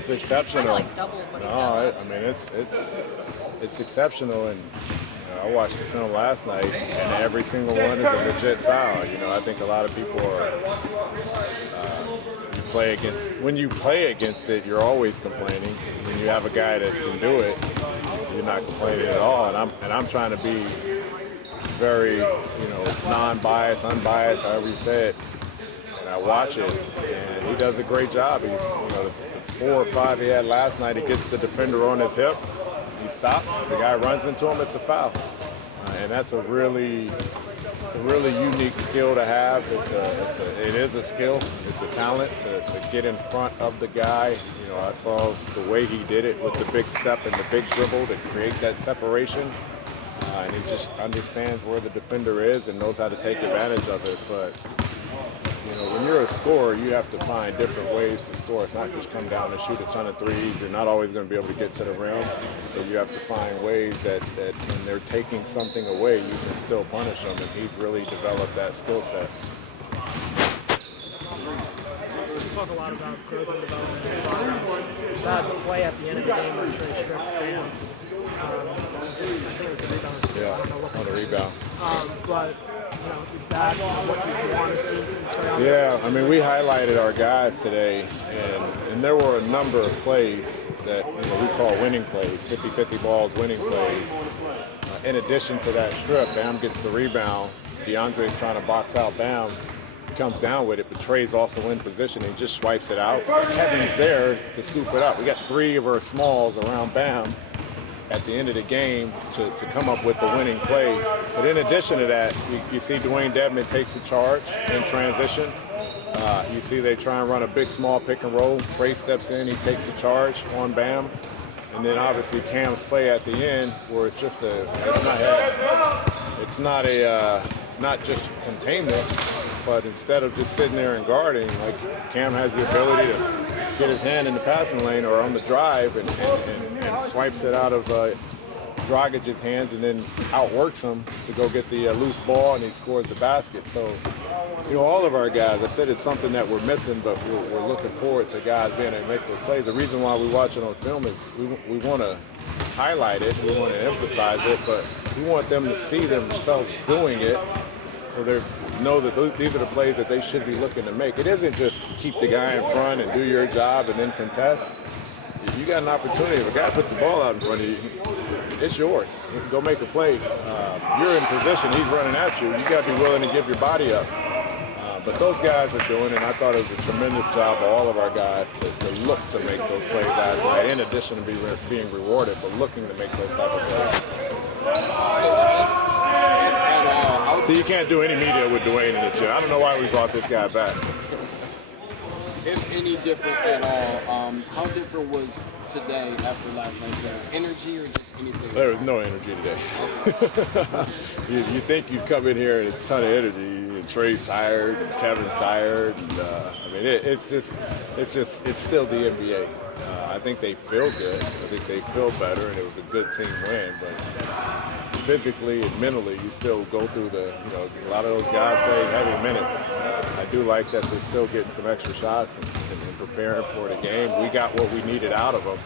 It's exceptional. Kind of like doubled what he's done. I mean, it's exceptional, and I watched the film last night, and every single one is a legit foul. I think a lot of people are. When you play against it, you're always complaining. When you have a guy that can do it, you're not complaining at all. And I'm trying to be very, non-biased, unbiased, however you say it. And I watch it, and he does a great job. He's, the 4 or 5 he had last night, he gets the defender on his hip, he stops, the guy runs into him, it's a foul. And that's a really unique skill to have. It is a skill. It's a talent to get in front of the guy. I saw the way he did it with the big step and the big dribble to create that separation. And he just understands where the defender is and knows how to take advantage of it. But when you're a scorer, you have to find different ways to score. It's not just come down and shoot a ton of threes. You're not always going to be able to get to the rim. So you have to find ways that when they're taking something away, you can still punish them. And he's really developed that skill set. We talk a lot about growth and development. That play at the end of the game where Trae strips Bam. I think it was a rebound. Yeah, I don't know what on the rebound. But is that what you want to see from Trae? Yeah, I mean, we highlighted our guys today, and there were a number of plays that we call winning plays, 50-50 balls, winning plays. In addition to that strip, Bam gets the rebound. DeAndre's trying to box out Bam. He comes down with it, but Trae's also in position. He just swipes it out. Kevin's there to scoop it up. We got 3 of our smalls around Bam at the end of the game to come up with the winning play. But in addition to that, you see Dwayne Dedmon takes the charge in transition. You see they try and run a big, small pick and roll. Trae steps in, he takes the charge on Bam. And then obviously Cam's play at the end where it's just not just containment, but instead of just sitting there and guarding, like Cam has the ability to get his hand in the passing lane or on the drive and swipes it out of Dragic's hands and then outworks him to go get the loose ball, and he scores the basket. So, all of our guys, I said it's something that we're missing, but we're looking forward to guys being able to make those plays. The reason why we watch it on film is we want to highlight it, we want to emphasize it, but we want them to see themselves doing it so they know that these are the plays that they should be looking to make. It isn't just keep the guy in front and do your job and then contest. If you got an opportunity, if a guy puts the ball out in front of you, it's yours. Go make a play. You're in position, he's running at you. You got to be willing to give your body up. But those guys are doing it, and I thought it was a tremendous job of all of our guys to look to make those plays last night, in addition to being rewarded, but looking to make those type of plays. See, you can't do any media with Dwayne in the gym. I don't know why we brought this guy back. If any different at all, how different was today after last night's game? Energy or just anything? There was no energy today. you think you come in here and it's a ton of energy, and Trae's tired, and Kevin's tired, and it's still the NBA. I think they feel good. I think they feel better, and it was a good team win. But physically and mentally, you still go through a lot of those guys played heavy minutes. I do like that they're still getting some extra shots and preparing for the game. We got what we needed out of them.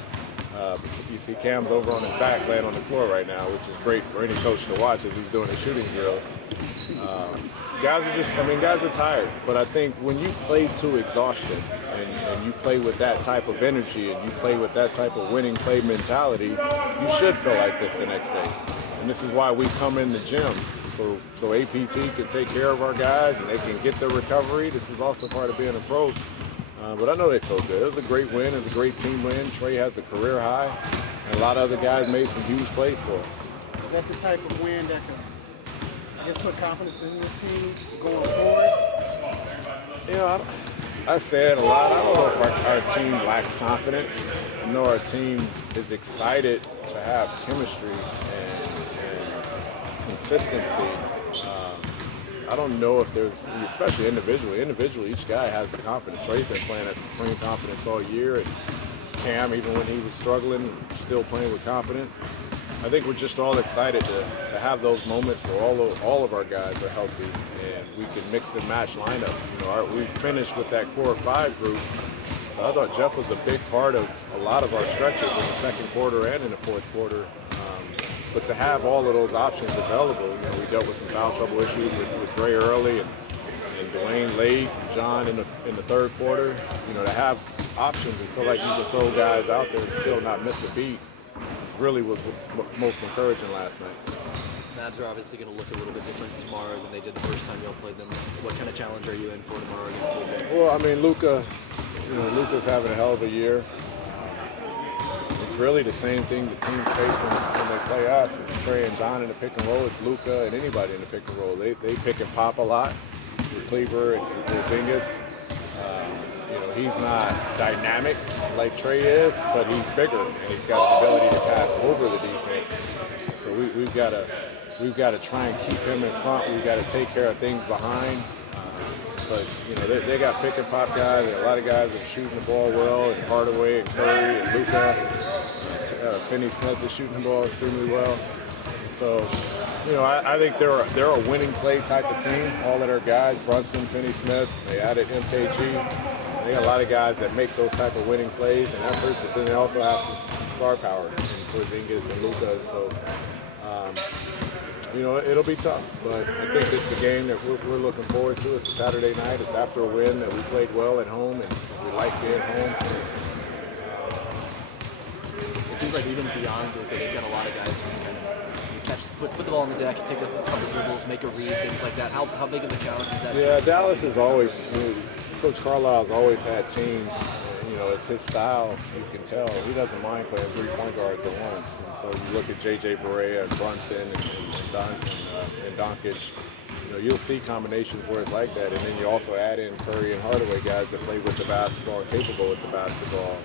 You see Cam's over on his back laying on the floor right now, which is great for any coach to watch as he's doing a shooting drill. Guys are tired, but I think when you play to exhaustion and you play with that type of energy and you play with that type of winning play mentality, you should feel like this the next day. And this is why we come in the gym, so APT can take care of our guys and they can get their recovery. This is also part of being a pro. But I know they feel good. It was a great win. It was a great team win. Trae has a career high, and a lot of other guys made some huge plays for us. Is that the type of win that can, put confidence in your team going forward? I say it a lot. I don't know if our team lacks confidence. I know our team is excited to have chemistry and consistency. I don't know if there's, especially individually, each guy has the confidence. Trae's been playing at supreme confidence all year, and Cam, even when he was struggling, still playing with confidence. I think we're just all excited to have those moments where all of our guys are healthy and we can mix and match lineups. We finished with that core 5 group, I thought Jeff was a big part of a lot of our stretches in the second quarter and in the fourth quarter. But to have all of those options available, we dealt with some foul trouble issues with Trae early and Dwayne late, and John in the third quarter. To have options and feel like you can throw guys out there and still not miss a beat really was what most encouraging last night. Mavs are obviously going to look a little bit different tomorrow than they did the first time y'all played them. What kind of challenge are you in for tomorrow against Luka? Well, I mean, Luka's having a hell of a year. It's really the same thing the teams face when they play us. It's Trae and John in the pick and roll. It's Luka and anybody in the pick and roll. They pick and pop a lot with Kleber and Porzingis. He's not dynamic like Trae is, but he's bigger and he's got the ability to pass over the defense. So we've got to try and keep him in front. We've got to take care of things behind. But they got pick and pop guys. A lot of guys that are shooting the ball well, and Hardaway and Curry and Luka. Finney-Smith is shooting the ball extremely well. And so, I think they're a winning play type of team. All of their guys, Brunson, Finney-Smith, they added MKG. They got a lot of guys that make those type of winning plays and efforts, but then they also have some star power in Porzingis and Luka. So, it'll be tough, but I think it's a game that we're looking forward to. It's a Saturday night. It's after a win that we played well at home, and we like being home. It seems like even beyond Luka, they've got a lot of guys who can kind of put the ball on the deck, take a couple dribbles, make a read, things like that. How big of a challenge is that? Yeah, Dallas is always, Coach Carlisle's always had teams. It's his style. You can tell he doesn't mind playing 3 point guards at once. And so you look at J.J. Barea and Brunson and Doncic. You'll see combinations where it's like that, and then you also add in Curry and Hardaway, guys that play with the basketball and capable with the basketball.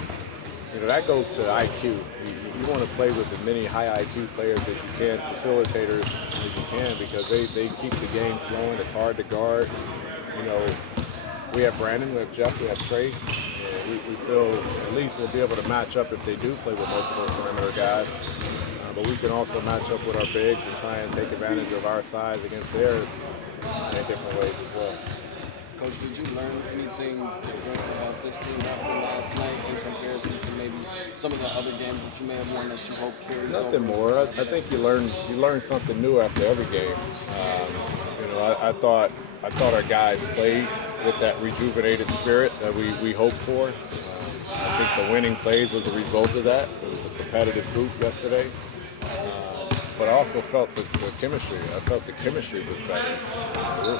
That goes to IQ. You want to play with as many high IQ players as you can, facilitators as you can, because they keep the game flowing. It's hard to guard. We have Brandon, we have Jeff, we have Trae. We feel at least we'll be able to match up if they do play with multiple perimeter guys. But we can also match up with our bigs and try and take advantage of our size against theirs in different ways as well. Coach, did you learn anything different about this team after last night in comparison to maybe some of the other games that you may have won that you hope carries over? Nothing more. I think you learn something new after every game. I thought our guys played with that rejuvenated spirit that we hoped for. I think the winning plays was a result of that. It was a competitive group yesterday. But I also felt the chemistry. I felt the chemistry was better.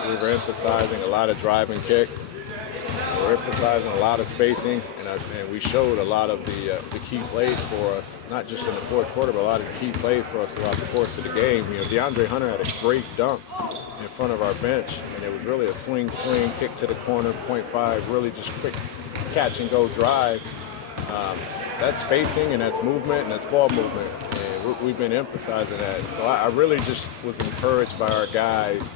We were emphasizing a lot of drive and kick. We were emphasizing a lot of spacing, and we showed a lot of the key plays for us, not just in the fourth quarter, but a lot of the key plays for us throughout the course of the game. DeAndre Hunter had a great dunk in front of our bench, and it was really a swing, kick to the corner, 0.5, really just quick catch and go drive. That's spacing, and that's movement, and that's ball movement. And we've been emphasizing that. And so I really just was encouraged by our guys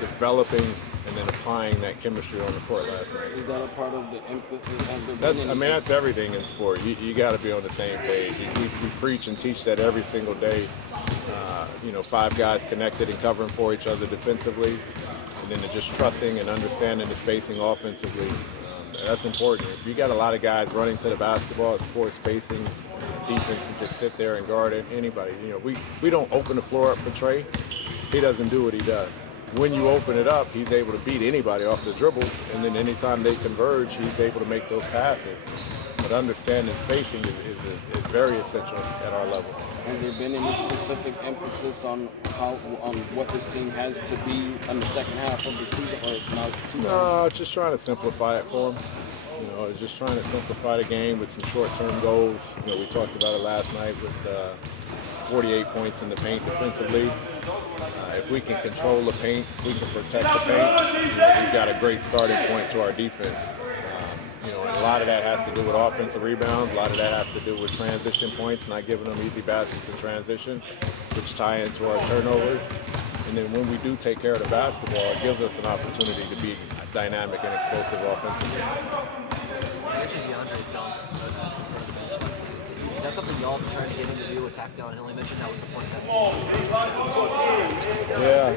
developing and then applying that chemistry on the court last night. Is that a part of the emphasis? That's everything in sport. You got to be on the same page. We preach and teach that every single day. 5 guys connected and covering for each other defensively, and then just trusting and understanding the spacing offensively. That's important. If you got a lot of guys running to the basketball, it's poor spacing. Defense can just sit there and guard anybody. We don't open the floor up for Trae. He doesn't do what he does. When you open it up, he's able to beat anybody off the dribble, and then anytime they converge, he's able to make those passes. But understanding spacing is very essential at our level. Has there been any specific emphasis on what this team has to be in the second half of the season, or not? No, just trying to simplify it for them. Just trying to simplify the game with some short-term goals. We talked about it last night with 48 points in the paint defensively. If we can control the paint, if we can protect the paint, we've got a great starting point to our defense. And a lot of that has to do with offensive rebounds. A lot of that has to do with transition points, not giving them easy baskets in transition, which tie into our turnovers. And then when we do take care of the basketball, it gives us an opportunity to be dynamic and explosive offensively. You mentioned DeAndre's dunk in front of the bench yesterday. Is that something y'all been trying to get him to do, attack downhill? He mentioned that was important that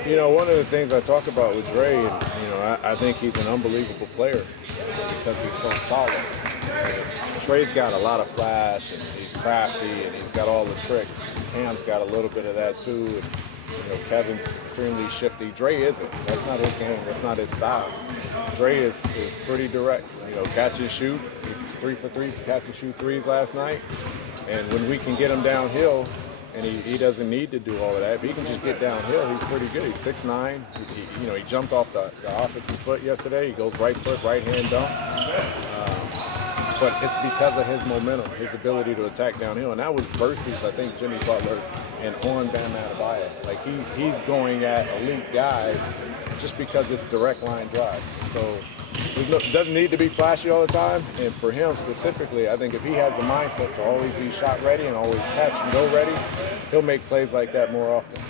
Yeah, one of the things I talk about with Dre, and I think he's an unbelievable player because he's so solid. Trae's got a lot of flash, and he's crafty, and he's got all the tricks. Cam's got a little bit of that too. And, Kevin's extremely shifty. Trae isn't. That's not his game. That's not his style. Trae is pretty direct. Catch and shoot. He was 3 for 3 catch and shoot threes last night. And when we can get him downhill, and he doesn't need to do all of that. If he can just get downhill, he's pretty good. He's 6'9". He jumped off the offensive foot yesterday. He goes right foot, right hand dunk. But it's because of his momentum, his ability to attack downhill. And that was versus, I think, Jimmy Butler and on Bam Adebayo. Like, he's going at elite guys just because it's direct line drive. So it doesn't need to be flashy all the time. And for him specifically, I think if he has the mindset to always be shot ready and always catch and go ready, he'll make plays like that more often.